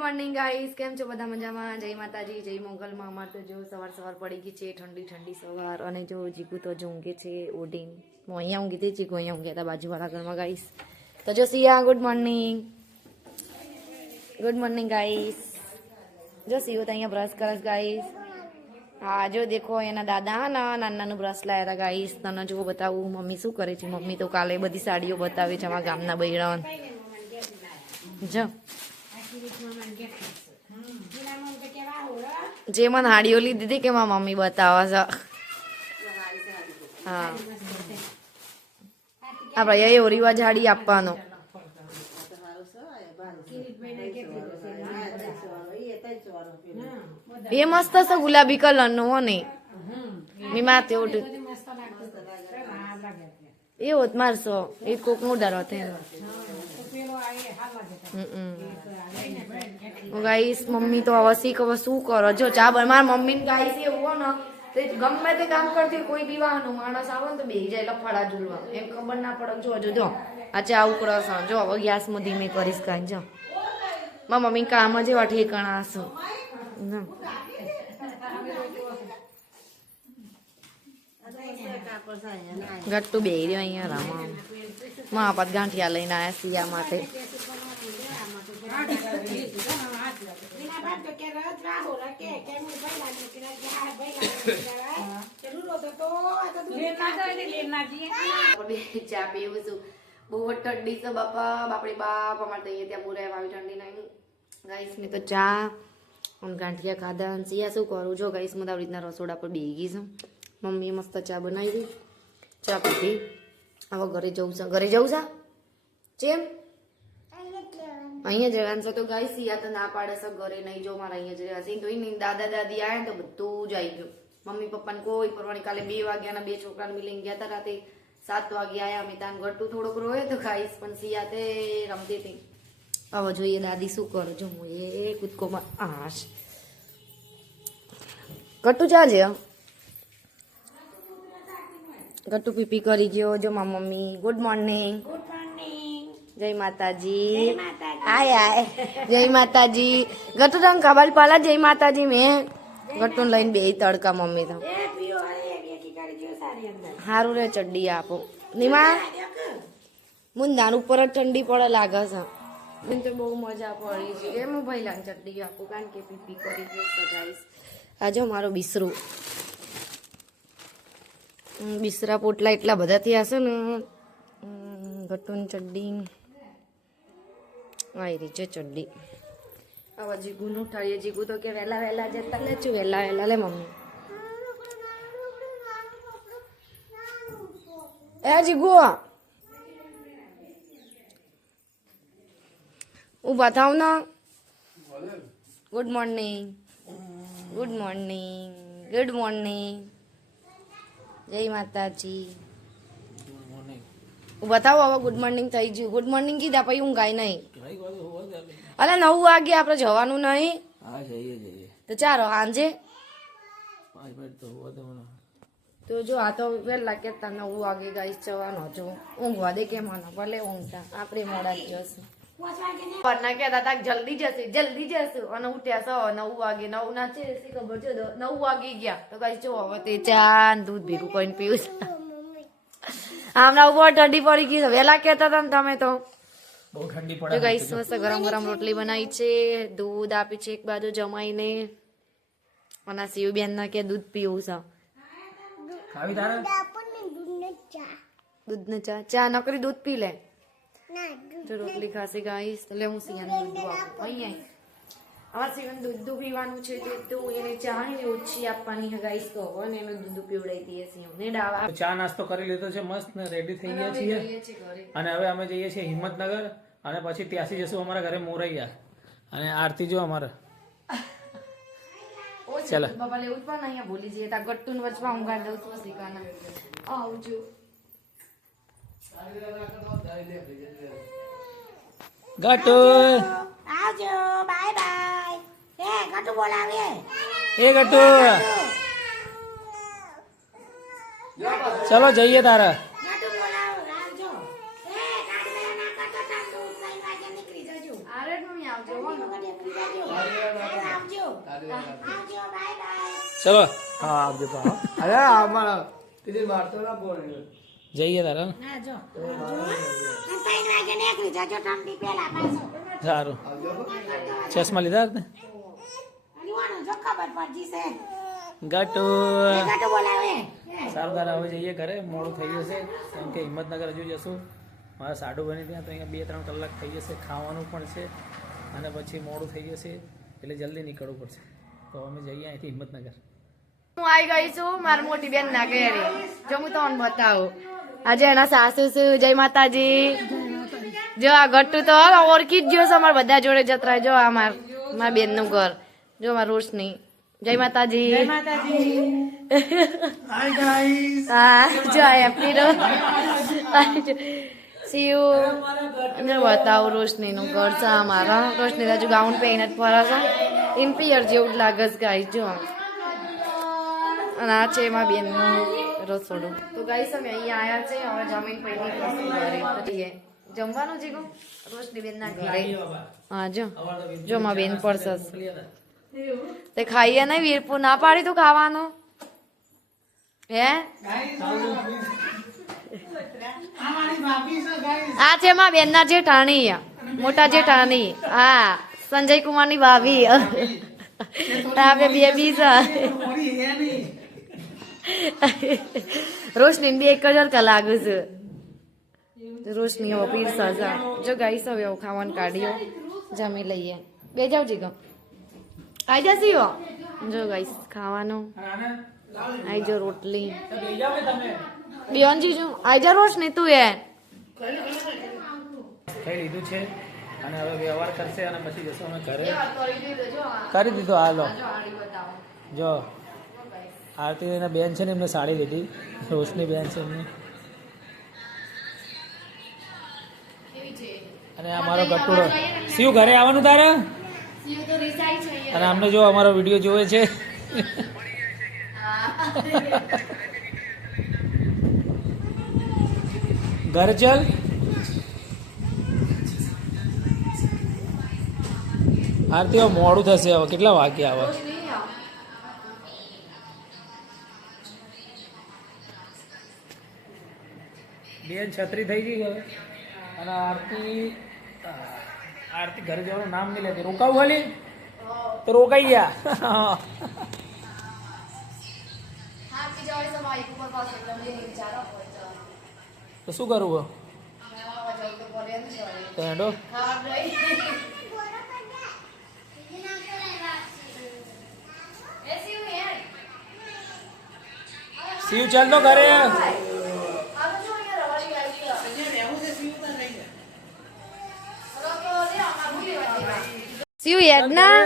Morning guys, કેમ છો બધા? મજામાં? જય માતાજી, જય મોગલમાં. અમાર તો જો સવાર પડી ગઈ છે, ઠંડી ઠંડી સવાર. અને જો જીગુ તો જો ઊંઘે છે ઓઢીને. હું અહીંયા ઊંઘી હતી, જીગુ અહીંયા ઊંઘ્યા હતા બાજુવાળા ઘરમાં ગાઈસ. તો જો સિયા, ગુડ મોર્નિંગ ગાઈસ. જો સિયો તો અહીંયા બ્રશ કરસ ગાઈસ. હા જો દેખો એના દાદા નાનાનું બ્રશ લાયા હતા ગાઈસ. તને જો બતાવું મમ્મી શું કરે છે. મમ્મી તો કાલે બધી સાડીઓ બતાવે છે અમારા ગામના બૈરાન. જો જે મને હાડીઓ લીધી હતી કે મારા મમ્મી બતાવે છે. હા આપણે એવો રિવાજ હાડી આપવાનો. એ મસ્ત છે ગુલાબી કલર નું હો ને મીમા તે ઓઢ એવો જ મારશો એ કોક નું ડરો થયો. ગાઈસ મમ્મી તો હવે શીખ હવે શું કરો. જો ચા બન મારા મમ્મી ને ગાઈસ એવું ને તે ગમે તે કામ કરતી કોઈ બી વાહનો માણસ આવે ને તો બેહી જાય લફાડા ઝૂલવા એમ ખબર ના પડે. જો આ ચા ઉકળસ. જો હવે ગેસમાં ધીમે કરીશ કાંઈ. જો મારા મમ્મી કામ જ એવા ઠેકાણા હશે. ગટ્ટુ બેહી રહ્યો અહીંયા રામા. મહાપત ગાંઠિયા લઈને આવ્યા સિયા માટે. ચા પીવું છું. બહુ ઠંડી છે બાપા બાપડી બાપ. અમારે તો અહીંયા ત્યાં પૂરા આવી ઠંડી નહીં ગાઈસ. મેં તો ચા અને ગાંઠિયા ખાધા. અને સિયા શું કરું? જો ગાઈસ હું આવી રીતના રસોડા પર બેહી ગઈ છું. મમ્મીએ મસ્ત ચા બનાવી, ચા પીધી. હવે ઘરે જવું છે. ઘરે જવું છે ચેમ? અહીંયા જવાનું છે. તો ગાઈસ સિયા તો ના પાડે છે ઘરે નહીં જો મારે અહીંયા જ રહેશે. તો એની દાદા દાદી આવ્યા તો બધું જ આવી ગયું. મમ્મી પપ્પાને કોઈ પરવાની. કાલે 2 વાગ્યાના 2 છોકરાને મિલીને ગયા હતા. રાતે 7 વાગે આવ્યા. અમે ત્યાં ગટુ થોડોક રોય તો ગાઈસ પણ સિયા તે રમતી હતી. હવે જોઈએ દાદી શું કરો. જો હું એ કૂદકોમાં આશ ગટુ ચાજે ગટુ પીપી કરી ગયો. જો મારી મમ્મી ગુડ મોર્નિંગ. જય માતાજી. આય જય માતાજી. ગટુ તને ખબર પાલા જય માતાજી. મેં ગટુ લઈને બે તડકા મમ્મી તો સારું રે ચડ્ડી આપો નીમા. મુંદાન ઉપર જ ઠંડી પડે લાગે છે. મને તો બહુ મજા પડી છે. એમ ભાઈ લાગ ચડ્ડી આપું કારણ કે પીપી કરી ગયો ગાઈસ. આ જો મારો બિસરું બિસરા પોટલા એટલા બધા થયા હશે ને. ગટુન ચડ્ડી આવી રહી છે ચડ્ડી. હવે જીગુનું ઉઠાડીએ. જીગુ તો કે વહેલા વહેલા જતા લે છું. વહેલા વહેલા લે મમ્મી. એ જીગુ ઉભા થાવ ને. Good morning good morning good morning. જય માતાજી. બતાવો હવે ગુડ મોર્નિંગ થઈ ગયું. ગુડ મોર્નિંગ કીધા પછી ઊંઘાય નહીં. અલે 9 વાગે આપણે જવાનું નહીં. તો ચાલો સાંજે તો જો આ તો વહેલા કેતા 9 વાગે ગાઈસ જવાનો. જો ઊંઘવા દે કેમ ભલે ઊંઘતા આપણે મોડા જ જશું. ના કેતા તા જલ્દી જશે અને ઉઠ્યા 9 વાગે. 9 ના છે ખબર છે 9 વાગે ગયા. તો ગાઈસ જો હવે તે ચા દૂધ ભેગું કરીને પીવું છે. હમણાં ઉપર ઠંડી પડી ગઈ. વહેલા કેતા હતા ને તમે તો બહુ ઠંડી પડે. તો ગાઈસ મસ્ત ગરમ ગરમ રોટલી બનાવી છે. દૂધ આપી છે એક બાજુ જમાઈને. અને શિવ બેન ના કે દૂધ પીવું છે. ખાવી તારે દૂધ ને ચા નકરી દૂધ પી લે. જો રોટલી ખાશે ગાઈસ. એટલે હું સિયાને દૂધ આપું. અહીંયા અમારે સિયાને દૂધ પીવાનું છે તો એને ચા ઓછી આપવાની ગાઈસ. તો હવે ને એને દૂધ પીવડાવી દઈએ સિયાને ડાવા. ચા નાસ્તો કરી લીધો છે. મસ્ત ને રેડી થઈ ગયા છીએ. અને હવે અમે જઈએ છીએ હિંમતનગર. અને પછી ત્યાંથી જશું અમારા ઘરે મોરૈયા. અને આરતી જો અમારે ચાલો બાબા લેવું પણ અહીંયા ભૂલી જઈએ. તા ગટ્ટુ ને વચમાં ઊંઘાડ દઉં છું શીખાના. આવજો ગટુ આવજો બાય બાય. એ ગટુ બોલાવે. એ ગટુ ચલો જઈએ તારા. ગટુ બોલાવો આવજો. એ ગાડી ના કરતો તા 9 વાગે નીકળી જજો. આરે મમ્મી આવજો. આવજો બાય બાય. ચલો હા આવજો તો આવો. અરે અમારા તીધી મારતો ના ફોન જઈએ તારે હો? હા જો 3 વાગે નીકળી જાજો ઠંડી પહેલા પાછો. સારું ચશ્મા લીધા ને અને વાનો જો ખબર પડજી છે. ગટુ એ ગાટુ બોલાવે. સારું તારે હવે જઈએ ઘરે મોડું થઈ જશે કેમ કે હિંમતનગર હજુ જશું મારા સાડુ બની ત્યાં તો અહીંયા 2-3 કલાક થઈ જશે ખાવાનું પણ છે અને પછી મોડું થઈ જશે એટલે જલ્દી નીકળવું પડશે તો અમે જઈએ અહીંથી હિંમતનગર હું આવી ગઈ છું મારી મોટી બેન ના ઘરે જો હું તમને બતાવું આજે એના સાસુ છું જય માતાજી જો આ ગટ્ટુ તો ઓળખી જ ગયો છે અમારા બધા જોડે જતરા જો આ મારા બેન નું ઘર જો મારા રોશની જય માતાજી હાય ગાઈસ હા જો હેપી રો શિવ જો બતાવું રોશની નું ઘર છે અમારા રોશની હજુ ગાઉન પહેરીને જ ફરે છે ઇમ્પિયર જેવું જ લાગે છે ગાઈસ જો અને આ છે એમાં બેનનું રસોડું તો ગાઈસ અમે અહીંયા આવ્યા છે હવે જમીન પૈની ઘરે તો જઈએ જમવાનું છે કો રોશની બેન ના ઘરે હા જો માં બેન પડશે તે ખાઈએ નહીં વીરપુર ના પાડી તું ખાવાનું હે આ છે માં બેન ના જેઠાણી મોટા જેઠાણી હા સંજય કુમાર ની ભાભી આપે બેબી છે રોશની બે એક જ લાગુ છે રોશની હવે પીરસા છે જો ગાઈસ હવે ખાવાનું કાઢ્યો જમી લઈએ બે જાવ જી ગમ આઈ જશે જો ગાઈસ ખાવાનું આઈ જો રોટલી બેનજી જો આઈ જા રોશની તું એ ખાઈ લીધું છે અને હવે વ્યવહાર કરશે અને પછી જશું અમે ઘરે કરી દીધો હાલો જો આરતી એના બેન છે ને એમને સાડી લીધી રોશની બેન છે એમને અને આ મારો ગટુડો શિવ ઘરે આવવાનું તારે અને અમને જો અમારો વિડીયો જોવે છે ઘર ચલ આરતી હવે મોડું થશે હવે કેટલા વાગે આવે બેન છત્રી થઈ ગઈ હવે અને આરતી ઘરે જવાનું નામ નહીં લેતી રોકાવું ખાલી તો રોકાઈ ગયા તો શું કરવું તો હેડો શિવ ચાલ તો ઘરે શિવ યાદ ના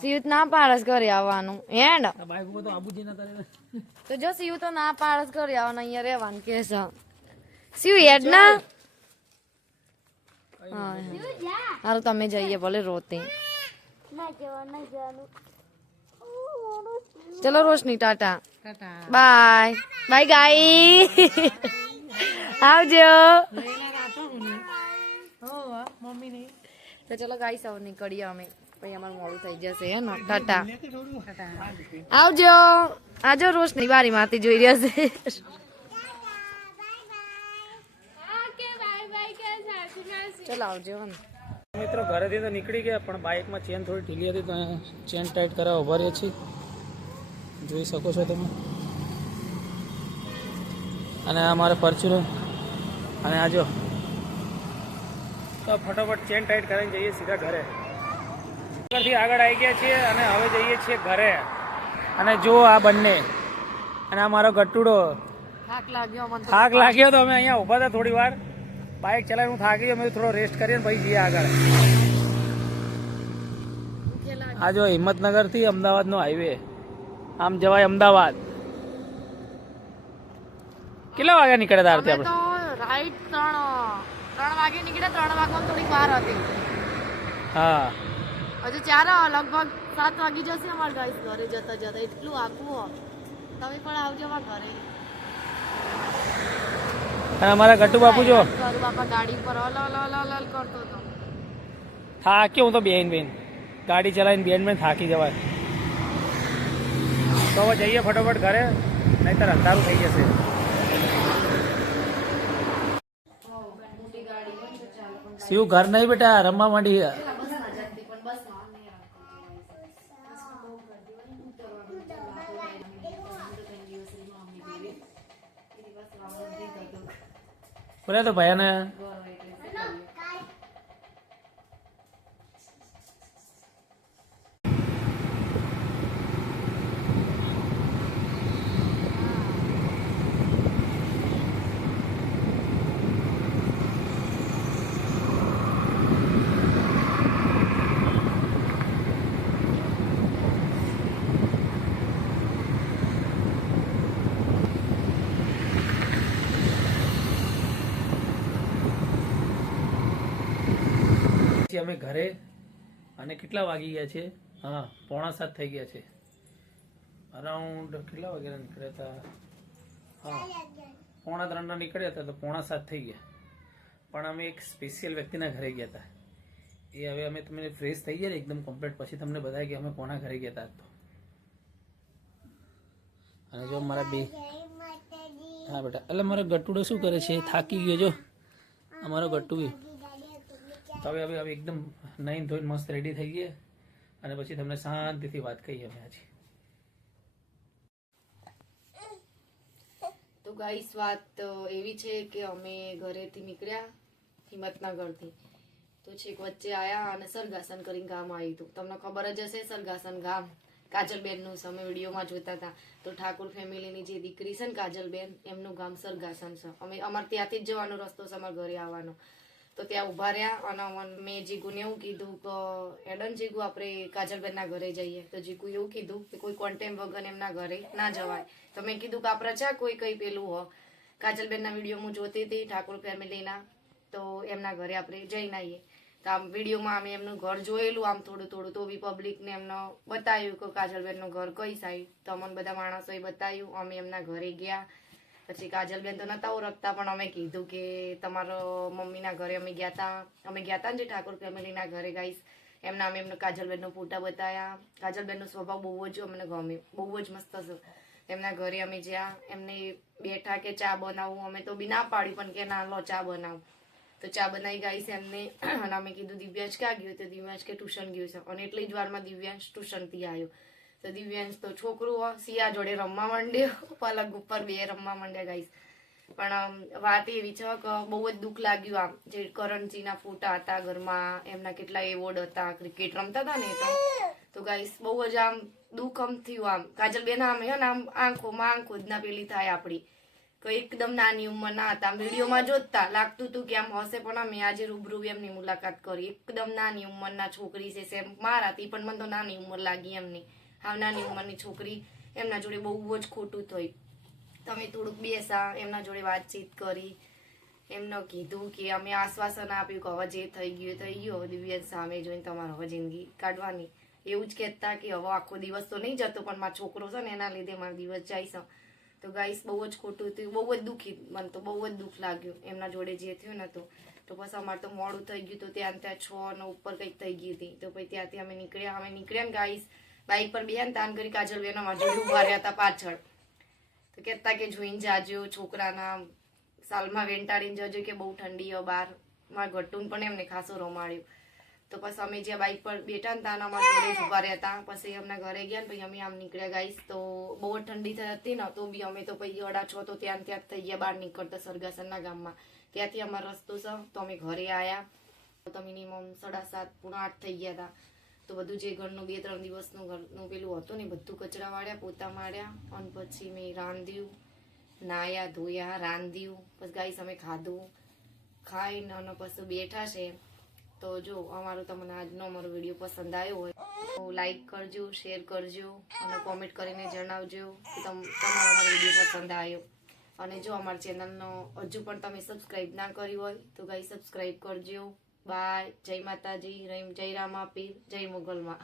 શિવ ના પારસ કરી આવવાનું હેડ બાઈક ઉપર તો આબુજી ના કરે તો જો શિવ તો ના પારસ કરી આવવાનું અહીંયા રહેવાનું કે છે શિવ યાદ ના હારું તમે જઈએ ભલે રોતી ચલો રોશની ટાટા બાય બાય ગાઈ આવજો તો ચલો ગાઈ સૌ નીકળીએ અમે પછી અમારું મોડું થઈ જશે હે ને ટાટા આવજો આજો રોશની બારી માંથી જોઈ રહ્યા છે ચલો આવજો મિત્રો ઘરેથી તો નીકળી ગયા પણ બાઇકમાં ચેન થોડી ઢીલી હતી તો ચેન ટાઈટ કરાવવા ઉભા રહ્યા છીએ જોઈ શકો છો તમે અને આ મારે ફોર્ચ્યુનર અને આ જો તો ફટાફટ ચેન ટાઈટ કરીને જઈએ સીધા ઘરે આગળથી આગળ આવી ગયા છીએ અને હવે જઈએ છીએ ઘરે અને જો આ બંને અને આ મારો ગટ્ટુડો થાક લાગ્યો તો અમે અહીંયા ઊભા હતા થોડી વાર બાઇક ચલાવીને હું થાકી ગયો મેં થોડો રેસ્ટ કરીએ ને પછી જઈએ આગળ આ જો હિંમતનગરથી અમદાવાદનો હાઈવે આમ જવાય અમદાવાદ કેટલા વાગ્યા નીકળ્યા હતા આપણે તો રાઈટ 3 વાગે નીકળ્યા 3 વાગવામાં થોડી વાર હતી હા હજુ 4 લગભગ 7 વાગી જશે અમારા ગાઈસ ઘરે જતા જતા એટલું આખું તમે પણ આવજો અમારા ઘરે અને અમારા ગટ્ટુ બાપુ જો બાપા ગાડી પર હલ કરતો હતો હા કેવું તો બેન ગાડી ચલાવીને બેન થાકી જવાય. તો હવે જઈએ ફટોફટ ઘરે, નહીંતર અંધારું થઈ જશે. મોટી ગાડી હોય તો ચાલે પણ શિવ ઘર નહીં બેટા, રમવા માંડી. બસ ના જતી પણ બસ માં નહીં બોલે તો ભયાને અમે ઘરે, અને કેટલા વાગી ગયા છે? હા, 6:45 થઈ ગયા છે. અરાઉન્ડ કેટલા વાગ્યા નીકળ્યા હતા? હા, 2:45 નીકળ્યા હતા તો 6:45 થઈ ગયા. પણ અમે એક સ્પેશિયલ વ્યક્તિના ઘરે ગયા હતા. એ હવે અમે તમને ફ્રેશ થઈ ગયા ને એકદમ કમ્પ્લીટ, પછી તમને બતાવીએ કે અમે કોના ઘરે ગયા હતા. તો અને જો મારા બે, હા બેટા, એટલે મારો ગટ્ટુડો શું કરે છે? થાકી ગયો જો અમારો ગટ્ટુ બી. તો હવે હવે એકદમ નાઈન ધોઈને મસ્ત રેડી થઈ ગયા, અને પછી તમને શાંતિથી વાત કહીએ અમે આજે. તો ગાઈસ વાત એવી છે કે અમે ઘરેથી નીકળ્યા હિંમતનગરથી, તો છેક વચ્ચે આયા અને સરગાસન કરીને ગામ આવ્યું હતું. તમને ખબર જ હશે સરગાસન ગામ કાજલબેનનું છે, અમે વિડીયોમાં જોતા હતા. તો ઠાકોર ફેમિલીની જે દીકરી છે ને કાજલબેન, એમનું ગામ સરગાસન છે. અમારે ત્યાંથી જ જવાનો રસ્તો છે અમારા ઘરે આવવાનો. તો ત્યાં ઉભા રહ્યા અને મેં જીગુને એવું કીધું કે એડન જીગુ આપણે કાજલબેનના ઘરે જઈએ. તો જીગુ એવું કીધું કે કોઈ કોન્ટેમ વગર એમના ઘરે ના જવાય. તો મેં કીધું કે આપણે ચા કોઈ કઈ પેલું હો, કાજલબેનના વિડીયો હું જોતી હતી ઠાકોર ફેમિલીના, તો એમના ઘરે આપણે જઈને આવીએ. તો આમ વિડીયોમાં અમે એમનું ઘર જોયેલું આમ થોડું થોડું, તો બી પબ્લિકને એમને બતાવ્યું કે કાજલબેનનું ઘર કઈ સાઈડ. તો અમને બધા માણસોએ બતાવ્યું, અમે એમના ઘરે ગયા. પછી કાજલબેન તો નતા ઓળખતા, પણ અમે કીધું કે તમારો મમ્મીના ઘરે અમે ગયા હતા ને જે ઠાકોર ફેમિલીના ઘરે ગાઈસ, એમના અમે એમને કાજલબેનનો ફોટા બતાવ્યા. કાજલબેનનો સ્વભાવ બહુ જ અમને ગમ્યો, બહુ જ મસ્ત છે. એમના ઘરે અમે જ્યાં એમને બેઠા કે ચા બનાવું, અમે તો બી ના પાડી, પણ કે ના લો ચા બનાવું. તો ચા બનાવી ગાઈસ એમને. અને અમે કીધું દિવ્યાંશ ક્યાં ગયો? તો દિવ્યાંશ કે ટ્યુશન ગયો છે. અને એટલી જ વારમાં દિવ્યાંશ ટ્યુશનથી આવ્યો. તો દિવ્યાંશ તો છોકરું સિયા જોડે રમવા માંડ્યો, પલંગ ઉપર બે રમવા માંડ્યા ગાઈસ. પણ વાત એવી છે કે બહુ જ દુઃખ લાગ્યું. આમ જે કરણજીના ફોટા હતા ઘરમાં, એમના કેટલા એવોર્ડ હતા, ક્રિકેટ રમતા હતા ને, તો ગાઈસ બહુ જ આમ દુઃખ આમ થયું. આમ કાજલબેન આમ હે ને આમ આંખોમાં આંખો જ ના પેલી થાય આપડી, કે એકદમ નાની ઉંમરના હતા. આમ વિડીયોમાં જોતા લાગતું હતું કે આમ હશે, પણ અમે આજે રૂબરૂ એમની મુલાકાત કરી. એકદમ નાની ઉંમરના છોકરી છે, સેમ મારાથી પણ મને તો નાની ઉંમર લાગી એમની. હાવ નાની ઉંમરની છોકરી, એમના જોડે બહુ જ ખોટું થયું. તમે થોડુંક બેસા, એમના જોડે વાતચીત કરી, એમને કીધું કે અમે આશ્વાસન આપ્યું કે હવે જે થઈ ગયું. દિવ્યાંશ સામે જોઈને તમારે હવે જિંદગી કાઢવાની, એવું જ કહેતા કે હવે આખો દિવસ તો નહીં જતો, પણ મારો છોકરો છે ને એના લીધે મારો દિવસ જાય છે. તો ગાઈસ બહુ જ ખોટું થયું, બહુ જ દુઃખી, મને તો બહુ જ દુઃખ લાગ્યું એમના જોડે જે થયું ને. તો પછી અમારે તો મોડું થઈ ગયું, તો ત્યાં 6 ને ઉપર કંઈક થઈ ગઈ હતી. તો પછી ત્યાંથી અમે નીકળ્યા ને ગાઈસ, બાઈક પર બેન તાન કરી કાજલબેન અમારા જોડે ઉભા રહ્યા હતા પાછળ. તો કહેતા કે જોઈને જાજો છોકરાના, સાલમાં વેંટાડીને જજો કે બહુ ઠંડી હોય બહાર. મારા ઘટ્ટુન પણ એમને ખાસો રમાડ્યું. તો પછી અમે જ્યાં બાઈક પર બેઠા ને ત્યાં અમારા જોડે જ ઉભા રહ્યા હતા. પછી એમના ઘરે ગયા ને પછી અમે આમ નીકળ્યા ગાઈસ. તો બહુ જ ઠંડી હતી ને, તો બી અમે તો પછી 6:30 તો ત્યાં જ થઈ ગયા બહાર નીકળતા સરગાસનના ગામમાં. ત્યાંથી અમારો રસ્તો છે, તો અમે ઘરે આવ્યા તો મિનિમમ 7:30 પોણા 8 થઈ ગયા હતા. તો બધું જે ઘરનું 2-3 દિવસનું ઘરનું પેલું હતું ને બધું કચરા વાળ્યા, પોતા માર્યા, અને પછી મેં રાંધ્યું, નાયા ધોયા, રાંધ્યું. પછી ગાઈસ અમે ખાધું, ખાઈને અને પછી બેઠા છે. તો જો તમને આજનો અમારો વિડીયો પસંદ આવ્યો હોય તો લાઈક કરજો, શેર કરજો, અને કોમેન્ટ કરીને જણાવજો કે તમારો અમારો વિડીયો પસંદ આવ્યો. અને જો અમારા ચેનલનો હજુ પણ તમે સબસ્ક્રાઈબ ના કરી હોય તો ગાઈસ સબસ્ક્રાઈબ કરજો. બાય. જય માતાજી, જય રામાપીર, જય મોગલમાં.